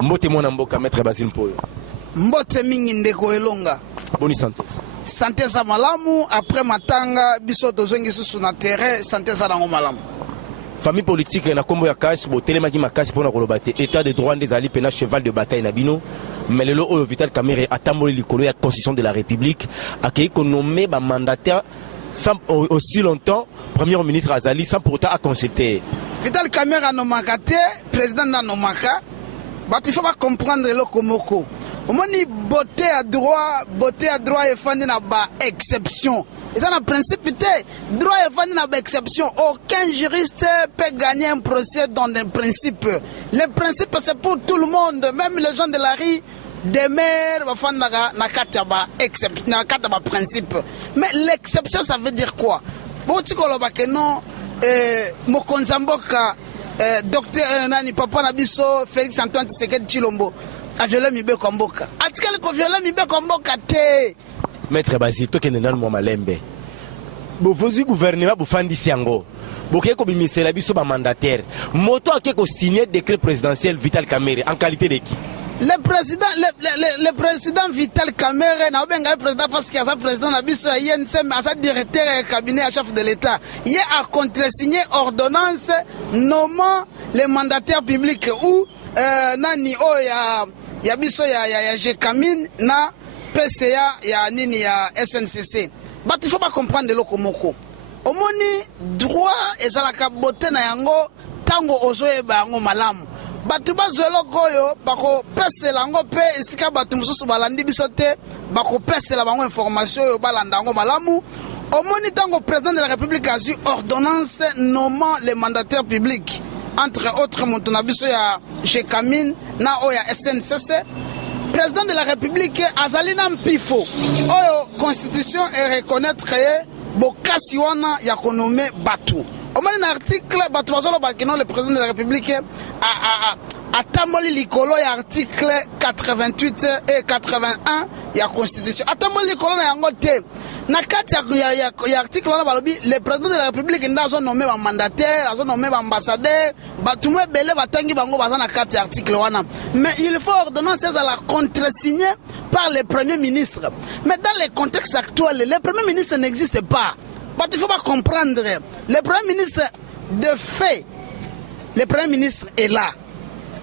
Mbote mwana mboka maître Basile Mpoyo. Mbote mingi ndeko elonga. Bonne santé. Santé za malamu après matanga biso tozongi susu na terrain santé za nango malamu. Famille politique na kombo ya cash bo telema ki makasi pona kolobate état de droit des ali pena cheval de bataille na bino. Mais le lot Vital Kamerhe atamboli likolo ya constitution de la République accueilli qu'on nommé ba mandataire sans aussi longtemps premier ministre Azali sans pour autant à consulter. Vital Kamerhe a nommé président na nomaka. Il faut pas comprendre le komoko. Au moins beauté à droit et fandi na ba exception. Et dans le principe droit et fandi na ba exception. Aucun juriste peut gagner un procès dans un principe. Le principe c'est pour tout le monde, même les gens de la rue. Demeure va faire na kataba exception na kataba principe, mais l'exception ça veut dire quoi? Bon tu koloba que non mokonza mboka docteur nani papa na biso Félix Antoine Tshisekedi Tshilombo a violé mibeko mboka atikale ko violé mibeko mboka te maître Basile to kende nan mo malembe bo vozi gouvernement bo fandi siango boké ko bimisela biso ba mandataire moto ake ko signer décret présidentiel Vital Kamerhe en qualité de qui? Le président Vital Kamerhe n'a pas un président parce qu'il y a un président Nabiso INSM, à sa directeur et cabinet à chef de l'État. Il a contresigné ordonnance nommant les mandataires publics ou nani ya biso ya Jekamine na PCA ya nini ya SNCC. Bah il faut pas comprendre le komoko. Au moni droit et ça la kabote na yango tango ozoe ba yango malamu. Batu bazolo goyo bako pese lango pe esika batu mususu balandi bisote bako pese la bango information yo balanda ngo malamu omoni tango président de la République a eu ordonnance nommant les mandataires publics entre autres montonabiso ya Jekamine na oya SNCC président de la République azalina mpifo oyo constitution et reconnaître bokasi wana ya konome batu. Au moins un article, le président de la République a tamboli likolo ya article 88 et 81 ya constitution. A tamboli likolo na yango te. Na kati ya article wana balobi le président de la République ndazo nommé ba mandataire, azo nommé ba ambassadeur, batumwe belé batangi bango baza na kati ya article wana. Mais il faut ordonnance à la contresigner par le premier ministre. Mais dans le contexte actuel, le premier ministre n'existe pas. Il ne faut pas comprendre. Le Premier ministre, de fait, le Premier ministre est là.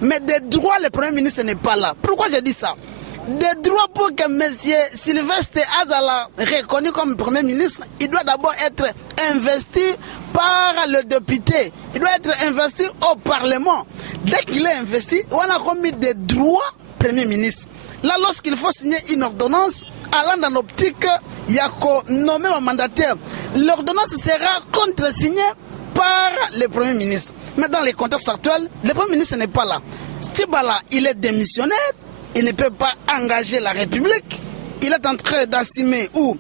Mais de droit, le Premier ministre n'est pas là. Pourquoi je dis ça? De droit pour que M. Sylvestre Azala, reconnu comme Premier ministre, il doit d'abord être investi par le député. Il doit être investi au Parlement. Dès qu'il est investi, on a commis des droits Premier ministre. Là, lorsqu'il faut signer une ordonnance, allant dans l'optique, il y a nommé un mandataire. L'ordonnance sera contresignée par le Premier ministre. Mais dans le contexte actuel, le Premier ministre n'est pas là. Tibala, il est démissionnaire, il ne peut pas engager la République. Il est en train d'assumer ou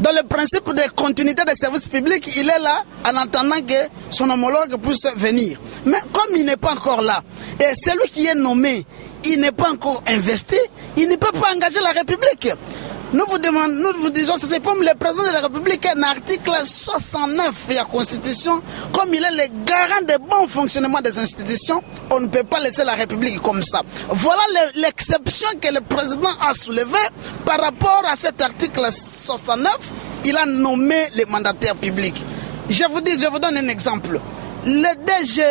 dans le principe de continuité des services publics, il est là en attendant que son homologue puisse venir. Mais comme il n'est pas encore là, et celui qui est nommé, il n'est pas encore investi, il ne peut pas engager la République. Nous vous disons, c'est comme le président de la République, un article 69 de la Constitution, comme il est le garant de bon fonctionnement des institutions, on ne peut pas laisser la République comme ça. Voilà l'exception que le président a soulevée par rapport à cet article 69, il a nommé les mandataires publics. Je vous donne un exemple. Le DG,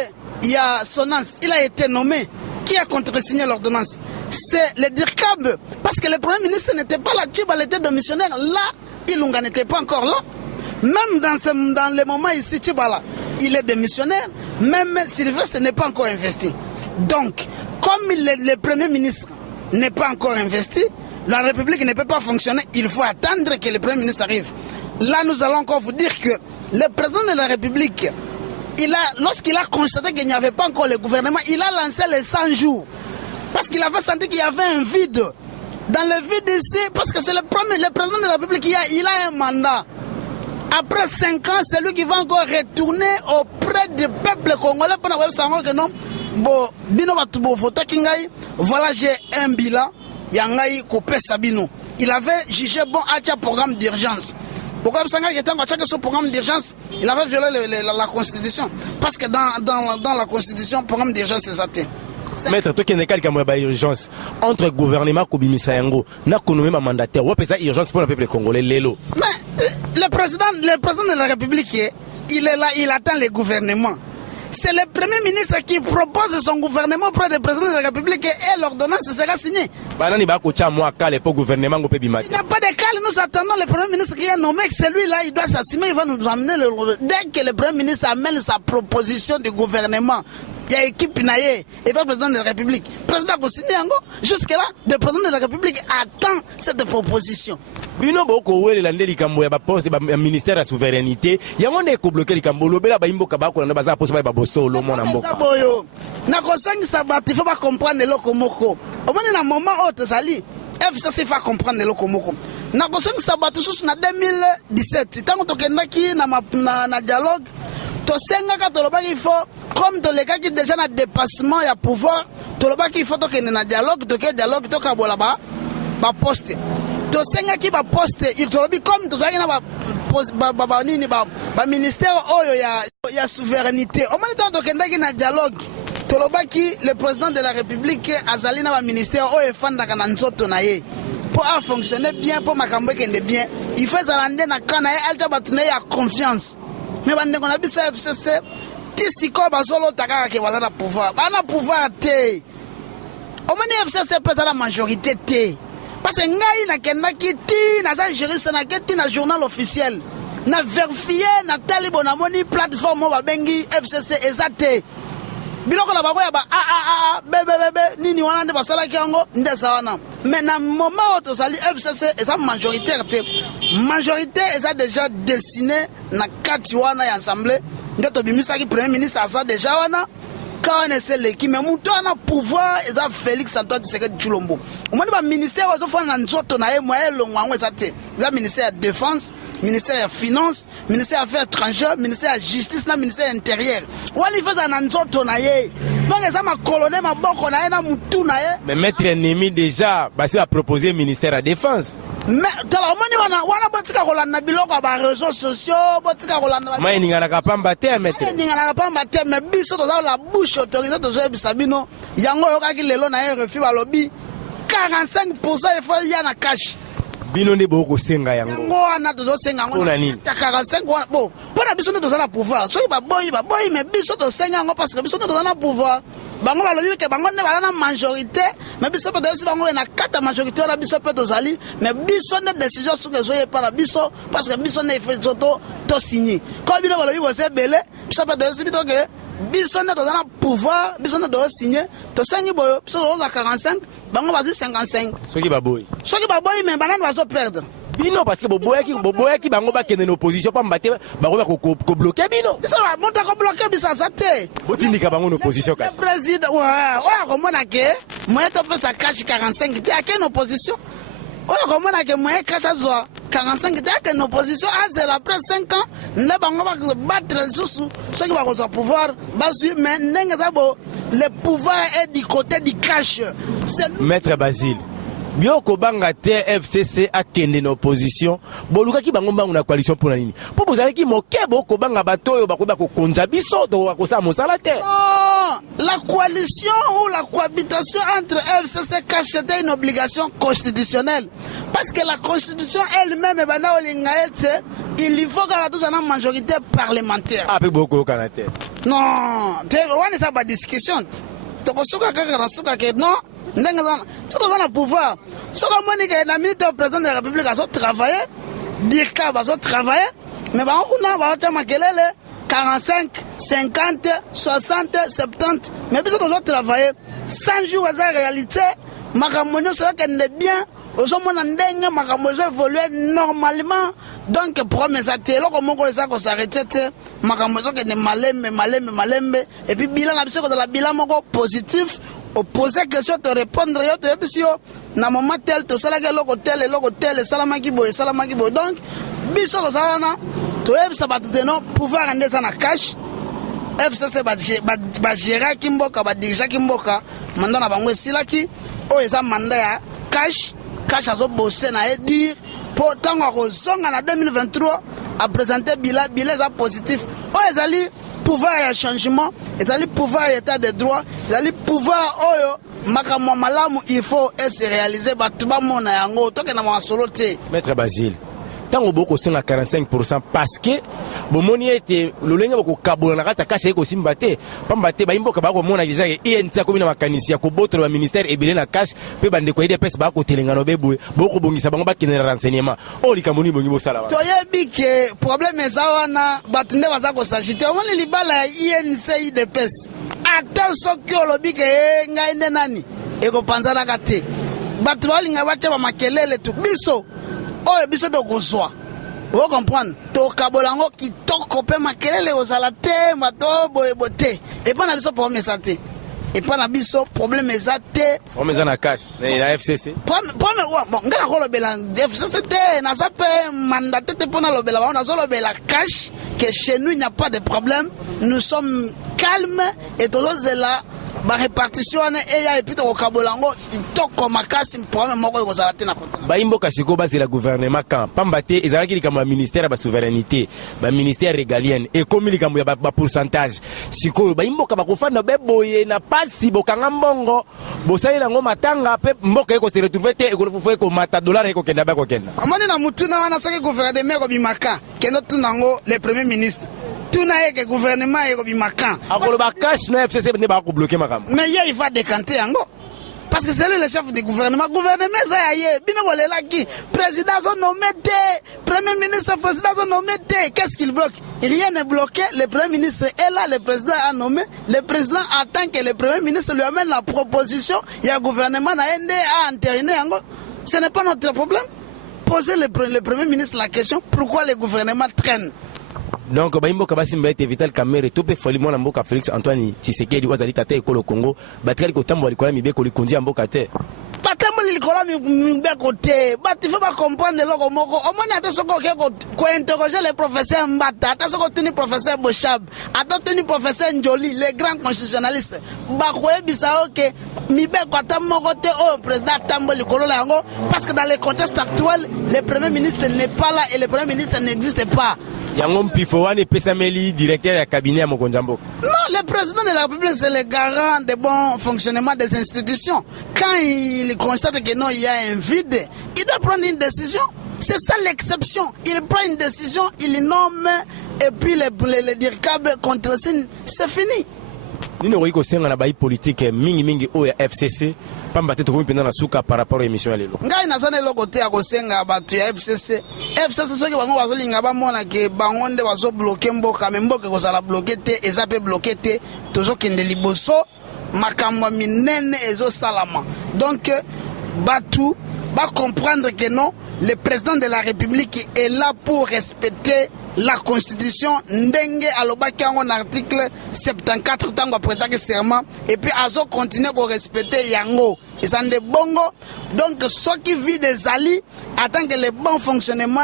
il y a Sonance, il a été nommé. Qui a contresigné l'ordonnance? C'est le DIRCAB. Parce que le Premier ministre n'était pas là. Tchibala était démissionnaire. Là, Ilunga n'était pas encore là. Même dans le moment ici, Tchibala, il est démissionnaire. Même Sylvestre n'est pas encore investi. Donc, comme le Premier ministre n'est pas encore investi, la République ne peut pas fonctionner. Il faut attendre que le Premier ministre arrive. Là, nous allons encore vous dire que le président de la République, lorsqu'il a constaté qu'il n'y avait pas encore le gouvernement, il a lancé les 100 jours. Parce qu'il avait senti qu'il y avait un vide. Dans le vide ici, parce que c'est le président de la République, il a un mandat. Après 5 ans, c'est lui qui va encore retourner auprès du peuple congolais pour savoir que non, voilà, j'ai un bilan, il avait jugé bon à un programme d'urgence. Pourquoi ce programme d'urgence, il avait violé la Constitution. Parce que dans la Constitution, le programme d'urgence est atteint. Maître, toi qui es une urgence entre gouvernement Kobimisa Yango, na konomé ma mandataire, ou peut-être urgence pour le peuple congolais, Lelo. Mais le président de la République, il est là, il attend le gouvernement. C'est le Premier ministre qui propose son gouvernement auprès du président de la République et l'ordonnance sera signée. Il n'y a pas de calme, nous attendons le Premier ministre qui est nommé, celui-là, il doit s'assumer, il va nous amener dès que le Premier ministre amène sa proposition du gouvernement. Il y a équipe naïe et pas le président de la République. Le président Kosiné, jusque-là, le président de la République attend cette proposition. Bino boko wele la ndeli kambo ya ba poste ba ministère ya souveraineté ya monde ko bloquer likambo lobela ba imboka ba ko na baza poste ba boso lo mona mboka boyo na kosangi sabati faut pas comprendre loko moko au moins na moment autre sali FCC fa comprendre loko moko na kosangi sabati sous na 2017 tango tokendaki na dialogue to senga ka tolobaki il faut comme to leka ki déjà na dépassement ya pouvoir tolobaki il faut to kende na dialogue to ke dialogue to ka bola ba poste to senga ki ba poste il tolobi comme to zaki na ba nini ba ministère oyo ya souveraineté au moins to kendaki na dialogue tolobaki le président de la République azali na ba ministère oyo efandaka na nzoto na ye pour fonctionner bien pour makambo kende bien il faut zalande na kana ye alta batune ya confiance mais bande ko na biso FCC ti siko bazolo takaka ke bazana pouvoir bana pouvoir te au moins FCC pesa la majorité te. Parce que ngai na kendaki ti na sa juriste na keti na journal officiel na vérifier na tali bonamoni plateforme ba bengi FCC ezate biloko la bakoya ba bebe nini wana nde basala kiango nde sawana mais na moment auto sali FCC eza majoritaire te majorité eza déjà dessiné na kati wana ya assemblée nde to bimisa ki premier ministre asa déjà wana quand c'est l'équipe mais muto na pouvoir eza Félix Antoine Tshisekedi Tshilombo omoni ba ministère ozo fana nzoto na ye moye longwango ezate eza ministère de défense ministère des finances ministère des affaires étrangères ministère de justice na ministère intérieur wali faza na nzoto na ye donc eza ma colonel maboko na ye na mutu na ye mais maître ennemi déjà basi a proposé ministère de la défense mais tala omoni wana botika kolanda biloko ba réseaux sociaux botika kolanda mai ningana kapamba te maître ningana kapamba te mais biso toza la bouche autorisée tozo bisabino yango yokaki lelo na ye refus balobi 45% efo ya na cash bino nde boko senga yango wana tozo senga yango na 45 wana bo pona biso nde toza na pouvoir soki baboyi mais biso tosenga yango parce que biso nde toza na pouvoir bango balobi ke bango nde bala na majorité mais biso pe toyesi bango na kata majorité wana biso pe tozali mais biso nde décision soki ezoyepa na biso parce que biso nde efe to signé comme bino balobi bose ebele biso pe toyesi bito ke biso nde toza na pouvoir biso nde tozo signé tosengi boyo biso toza 45 bango bazwi 55 soki baboyi mais banani bazo perdre bino parce que boboyaki bango bakende na opposition pamba te bakoba kobloke bino biso moto akobloke biso aza te botindika bango na opposition kasi président oyo akomona ke moye topesa cash 45 te ake na opposition oyo akomona ke moye cash azwa 45 te ake na opposition azela après 5 ans nde bango bakobatre lisusu soki bakozwa pouvoir bazwi mais ndenge eza bo le pouvoir est du côté du cash maître Basile bioko banga te FCC akende na opposition bolukaki bango mbangu na coalition pour nini po bozalaki moke boko banga batoyo bakoba ko konza biso to kosa mosala te la coalition ou la cohabitation entre FCC cash c'était une obligation constitutionnelle parce que la constitution elle-même bana olinga ete il faut que tout en majorité parlementaire pe boko kana te non te wana sa ba discussion to kosoka kaka rasuka ke non ndenge zana tout dans le pouvoir soka moni ke na minute président de la République a travaillé dirka va travailler mais ba kuna ba ta makelele 45 50 60 70 mais biso doit travailler 100 jours à la réalité makamonyo so kende bien ozomona ndenge makamonyo évoluer normalement donc promesse atelo comme ko ça ko s'arrêter te makamonyo kende malembe et puis bilan la biso ko la bilan moko positif poser question te répondre yo te bisio na moment tel to sala ke loko tel salama ki boy donc biso to sana to ebisa batuteno pouvoir ndesa na cash FCC ba gérer kimboka ba diriger kimboka manda na bango silaki o eza manda ya cash azo bosser na e dire pour tango ko zonga na 2023 a présenter bilan eza positif o ezali pouvoir ya changement ezali pouvoir état de droit, ezali pouvoir oyo makambo malamu il faut se réaliser bato bamona yango tokenda masolo te. Maître Basile, tango boko senga 45% parce que bomoni ete lolenge boko kabola na kata kashe ko simba te pamba te baimboka bako mona déjà INT ko bina makanisi ya ko botre ba ministère ebele na cash pe bande ko IDPS bako telengano bebwe boko bongisa bango bakene renseignement o likamoni bongi bo sala. Toyebi ke problème ezawana batinde bazako s'agiter omoni libala ya INC IDPS ata soki olobi ke ngai nde nani eko panzana kate bato balinga bate ba makelele tu biso oyo biso tokozwa vous comprenez to kabolango kitoko pe makelele ozala te bato boyebo te et pas na biso problème ça te et pas na biso problème ça te on met na cash na FCC bon ngana ko lobela FCC te na ça pe mandaté te pona lobela ba on a lobela cash que chez nous il n'y a pas de problème, nous sommes calmes et tous là ba répartition et puis to kabolango kitoko makasi problème moko ko zala te na kota ba imboka siko bazela gouvernement quand pambate ezalaki likambo ya ministère ba souveraineté ba ministère régalienne et comme likambo ya ba pourcentage siko ba imboka ba kofanda beboye na pasi bokanga mbongo bosali nango matanga pe mboka eko se retrouver te eko mata dollar eko kenda ba ko kenda amoni na mutuna wana saki gouvernement ko bimaka kendo tunango le premier ministre tuna que gouvernement eko bimaka akolo ba cash na FCC ne ba ko bloquer makam mais il va décanter yango parce que c'est lui le chef du gouvernement ça y bino bolela ki président sont nommé premier ministre président sont nommé qu'est-ce qu'il bloque? Rien n'est bloqué, le premier ministre est là, le président a nommé, le président attend que le premier ministre lui amène la proposition, il y a un gouvernement à entériner yango. Ce n'est pas notre problème. Posez le premier ministre la question pourquoi le gouvernement traîne. Donc baimboka basimba ete Vital Kamerhe to pe fali mona mboka Félix Antoine Tshisekedi wazali tata ekolo Congo batikali kotambola likola mibeko likonzi mboka te batambola likola mibeko te bati fa ba comprendre loko moko omoni ata soko ko interroger le professeur Mbata ata soko tuni professeur Bochab ata tuni professeur Njoli les grands constitutionnalistes ba koyebisa oke mibeko ata moko te o président tambola likolo la yango parce que dans le contexte actuel le premier ministre n'est pas là et le premier ministre n'existe pas. Yango mpifo wane pesameli directeur ya cabinet ya mokonza mboka. Non, le président de la République c'est le garant de bon fonctionnement des institutions. Quand il constate que non, il y a un vide, il doit prendre une décision. C'est ça l'exception. Il prend une décision, il nomme et puis les dirkables contre le signe, c'est fini. Nino roiko senga na bayi politique mingi o ya FCC pamba te to mpenda na suka par rapport à émission ya lelo. Ngai na sana loko te akosenga bato ya FCC. FCC soki bango bazolinga bamona ke bango nde bazo bloquer mboka me mboka ko sala bloquer te eza pe bloquer te tozo kende liboso makambo minene ezo salama. Donc batu va comprendre que non, le président de la République est là pour respecter la Constitution. Ndenge alobaki en article 74 tango après serment et puis azo continuer à respecter yango. Et ça de bongo. Donc ceux qui vivent des alliés attendent que le bon fonctionnement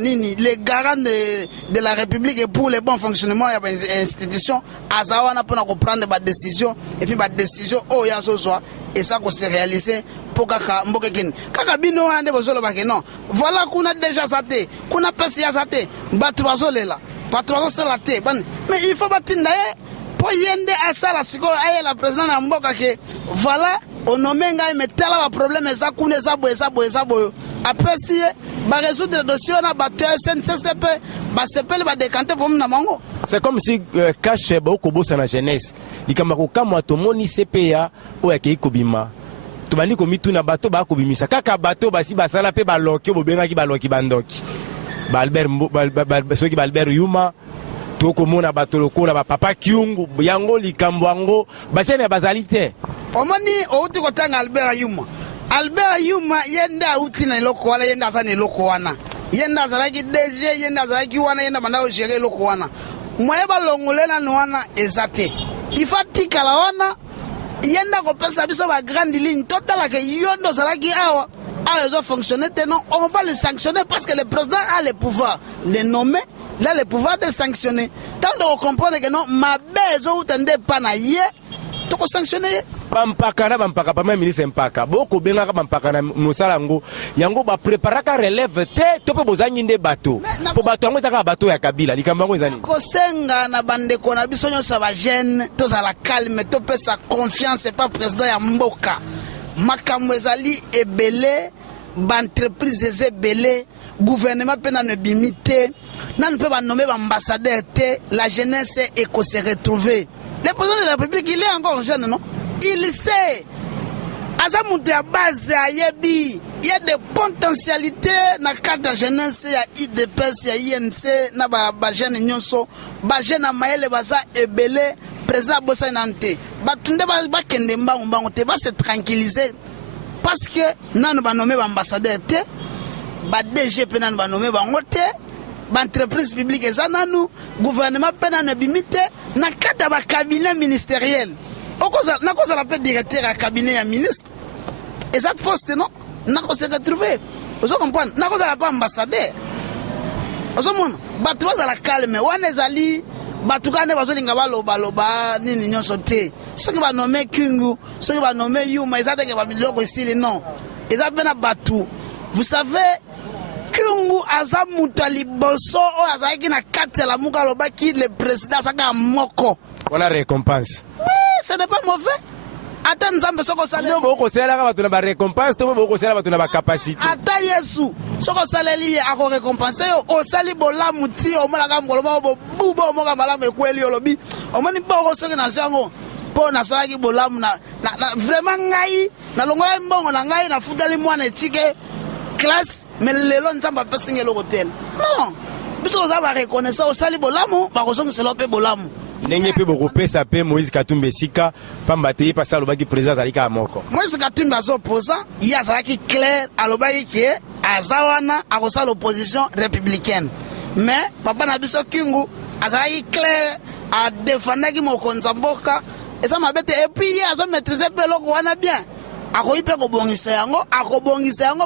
les garants de la République et pour le bon fonctionnement des institutions azawana pour prendre des décisions et puis des décisions oh yazo et ça qu'on s'est réalisé pour kaka mboke kin kaka bino ande bozolo ba non voilà qu'on a déjà saté qu'on a passé à saté batu bazolela batu bazosala te mais il faut batinda pour yende asala siko aye la président na mboka ke voilà on nomme ngai metala ba problème ça kuna ça boyo après si ba résoudre dossier na batu SNCCP ba sepele ba décanter pour na mango. C'est comme si cache beaucoup bossa na jeunesse likamba ko kamwa to moni CPA o ya ke ikobima to bandi ko mituna bato ba ko bimisa kaka bato basi basala pe ba loki bobengaki ba loki bandoki ba Albert soki ba Albert Yuma to ko mona bato lokola ba papa Kyungu yango likambo yango basene bazali te omoni outi ko tanga Albert Yuma yenda outi na loko wala yenda sana loko wana yenda zalaki DG yenda zalaki wana yenda banda o gérer loko wana moyeba longolena nwana ezate ifatika la wana yenda ko pesa biso ba grande ligne totala ke yondo zalaki awa ils ont fonctionné non on va le sanctionner parce que le président a le pouvoir de nommer là le pouvoir de sanctionner tant de comprendre que non ma bezo ou tende pas na yé to ko sanctionner bampaka na bampaka pa même ministre mpaka boko bengaka bampaka na mosala yango yango ba préparaka relève te to pe bozangi nde bato po bato yango ezaka bato ya Kabila likambo yango ezani kosenga na bandeko na biso nyonso ba jeune tozala calme to pesa confiance pas président ya mboka makambo ezali ebele ba entreprise ebele gouvernement pe na ne bimite nan pe ba nommer ba ambassadeur te la jeunesse est qu'on se retrouver le président de la République il est encore jeune non il sait azamutu ya base ayebi il y a des potentialités na cadre jeunesse ya IDPS ya INC na ba jeune nyonso ba jeune maele baza ebele président bosa nante batunde ba kende mbango te va se tranquilliser parce que nanu ba nommer ba ambassadeur te ba DG pe nanu ba nommer ba ngote ba entreprise publique eza nanu gouvernement pe nanu bimite na cadre ba cabinet ministériel na cause la paix directeur à cabinet ya ministre et ça poste non na cause se retrouver vous comprenez na cause la pas ambassadeur vous mon batu za la calme wana ezali batu kane bazolinga baloba nini nyonso te soki ba nommer Kingu soki ba nommer Yuma ezate ke ba miloko ici non eza pena batu vous savez Kingu aza mutali boso o azaki na katela muka lobaki le président saka moko voilà récompense. Ce n'est pas mauvais. Attends, Nzambe soko saleli. Non, boko sala ba tuna ba récompense, to boko sala ba tuna ba capacité. Ata Yesu soko saleli ako récompenser yo o sali bolamu ti o mala ka ngolo mo bubo mo ka malamu ekweli olobi. O moni boko soki na sango po na salaki bolamu na vraiment ngai na longola mbongo na ngai na futali mwana etike classe mais lelo Nzambe pesinga lo hotel. Non. Biso za ba reconnaître o sali bolamu ba ko soki selo pe bolamu. Ndenge pe boko pesa pe Moïse Katumbi sika pamba te pasa alobaki président alika moko Moïse Katumbi azoposa il y a ça qui clair alobaki ke azawana akosa l'opposition républicaine mais papa na biso Kingu azaki clair a défendaki mokonza mboka eza mabete et puis il azo maîtriser pe loko wana bien akoyi pe kobongisa yango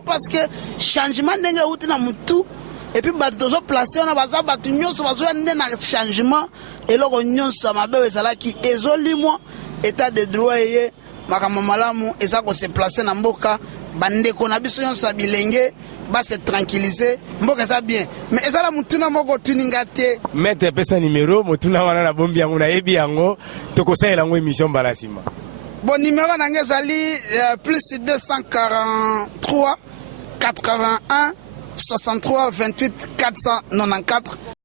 parce que changement ndenge uti na mutu et puis bato tozo placer on a baza bato nyonso bazo nde na changement eloko nyonso mabe ezalaki ezolimwa état de droit ye makambo malamu eza ko se placer na mboka bandeko na biso nyonso bilenge ba se tranquilliser mboka eza bien mais ezala mutuna moko tuninga te mettre pesa numéro mutuna wana na bombi yango na yebi yango tokosalela ngo émission balasima bon numéro na ngezali plus 243 81 63 28 494